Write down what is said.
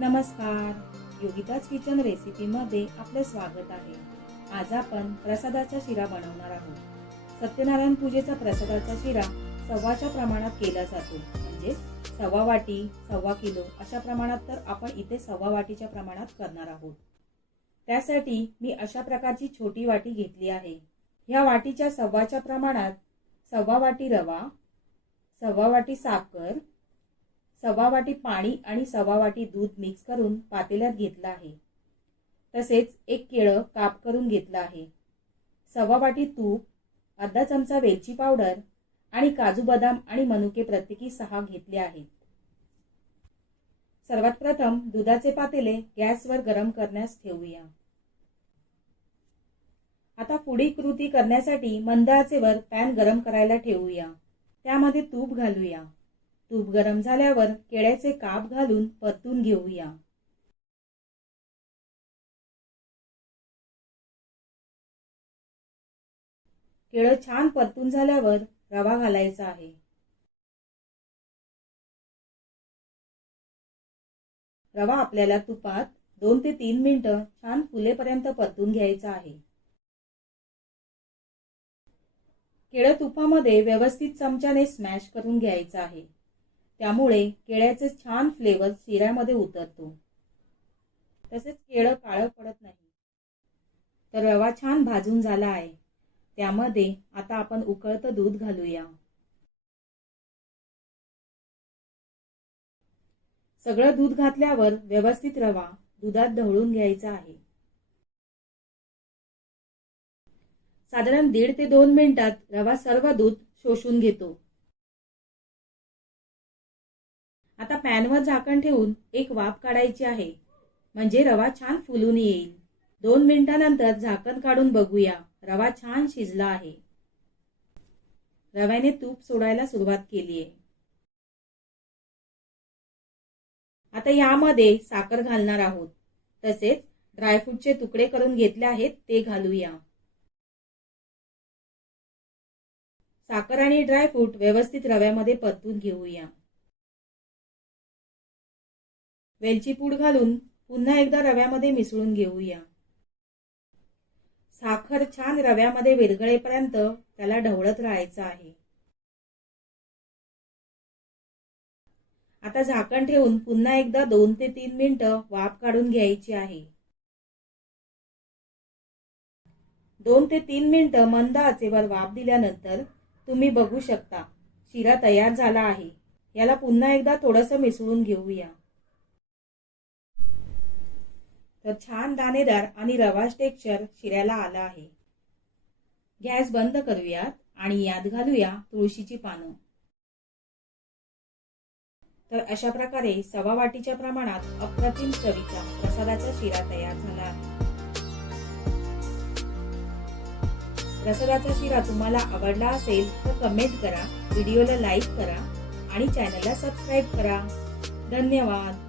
नमस्कार. योगिताज किचन रेसिपीमध्ये आपले स्वागत आहे. आज आपण प्रसादाचा शिरा बनवणार आहोत. सत्यनारायण पूजेचा प्रसादाचा शिरा सव्वाच्या प्रमाणात केला जातो. म्हणजे सव्वा वाटी सव्वा किलो अशा प्रमाणात तर आपण इथे सव्वा वाटीच्या प्रमाणात करणार आहोत. त्यासाठी मी अशा प्रकारची छोटी वाटी घेतली आहे. ह्या वाटीच्या सव्वाच्या प्रमाणात सव्वा वाटी रवा सव्वा वाटी साखर सव्वा वाटी पाणी आणि सव्वा वाटी दूध मिक्स करून पातेल्यात घेतलं आहे. तसेच एक केळं काप करून घेतलं आहे. सव्वा वाटी तूप अर्धा चमचा वेलची पावडर आणि काजू बदाम आणि मनुके प्रत्येकी सहा घेतले आहेत. सर्वात प्रथम दुधाचे पातेले गॅसवर गरम करण्यास ठेवूया. आता पुढील कृती करण्यासाठी मंद आचेवर पॅन गरम करायला ठेवूया. त्यामध्ये तूप घालूया. तूप गरम झाल्यावर केळ्याचे काप घालून परतून घेऊया. केळं छान परतून झाल्यावर रवा घालायचा आहे. रवा आपल्याला तुपात दोन ते तीन मिनिटं छान फुलेपर्यंत परतून घ्यायचा आहे. केळं तुपामध्ये व्यवस्थित चमच्याने स्मॅश करून घ्यायचं आहे. त्यामुळे केळ्याचे छान फ्लेवर शिऱ्यामध्ये उतरतो. तसेच केळं काळं पडत नाही. तर रवा छान भाजून झाला आहे. त्यामध्ये आता आपण उकळतं दूध घालूया. सगळं दूध घातल्यावर व्यवस्थित रवा दुधात ढवळून घ्यायचा आहे. साधारण दीड ते दोन मिनिटात रवा सर्व दूध शोषून घेतो. आता पॅनवर झाकण ठेवून एक वाफ काढायची आहे. म्हणजे रवा छान फुलून येईल. दोन मिनिटानंतर झाकण काढून बघूया. रवा छान शिजला आहे. रव्याने तूप सोडायला सुरुवात केली आहे आता यामध्ये साखर घालणार आहोत. तसेच ड्रायफ्रूटचे तुकडे करून घेतले आहेत ते घालूया. साखर आणि ड्रायफ्रूट व्यवस्थित रव्यामध्ये परतून घेऊया. वेलची पूड घालून पुन्हा एकदा रव्यामध्ये मिसळून घेऊया. साखर छान रव्यामध्ये विरघळेपर्यंत त्याला ढवळत राहायचं आहे. आता झाकण ठेवून पुन्हा एकदा दोन ते तीन मिनिटं वाफ काढून घ्यायची आहे. दोन ते तीन मिनिटं मंद आचेवर वाफ दिल्यानंतर तुम्ही बघू शकता शिरा तयार झाला आहे. याला पुन्हा एकदा थोडस मिसळून घेऊया. तर छान दाणेदार आणि रवाज टेक्स्चर शिऱ्याला आला आहे. गॅस बंद करूयात आणि यात घालूया तुळशीची पानं. तर अशा प्रकारे सवा वाटीच्या प्रमाणात अप्रतिम चवीचा प्रसादाचा शिरा तयार झाला. आहे प्रसादाचा शिरा तुम्हाला आवडला असेल तर कमेंट करा व्हिडिओला लाईक करा आणि चॅनलला सबस्क्राईब करा. धन्यवाद!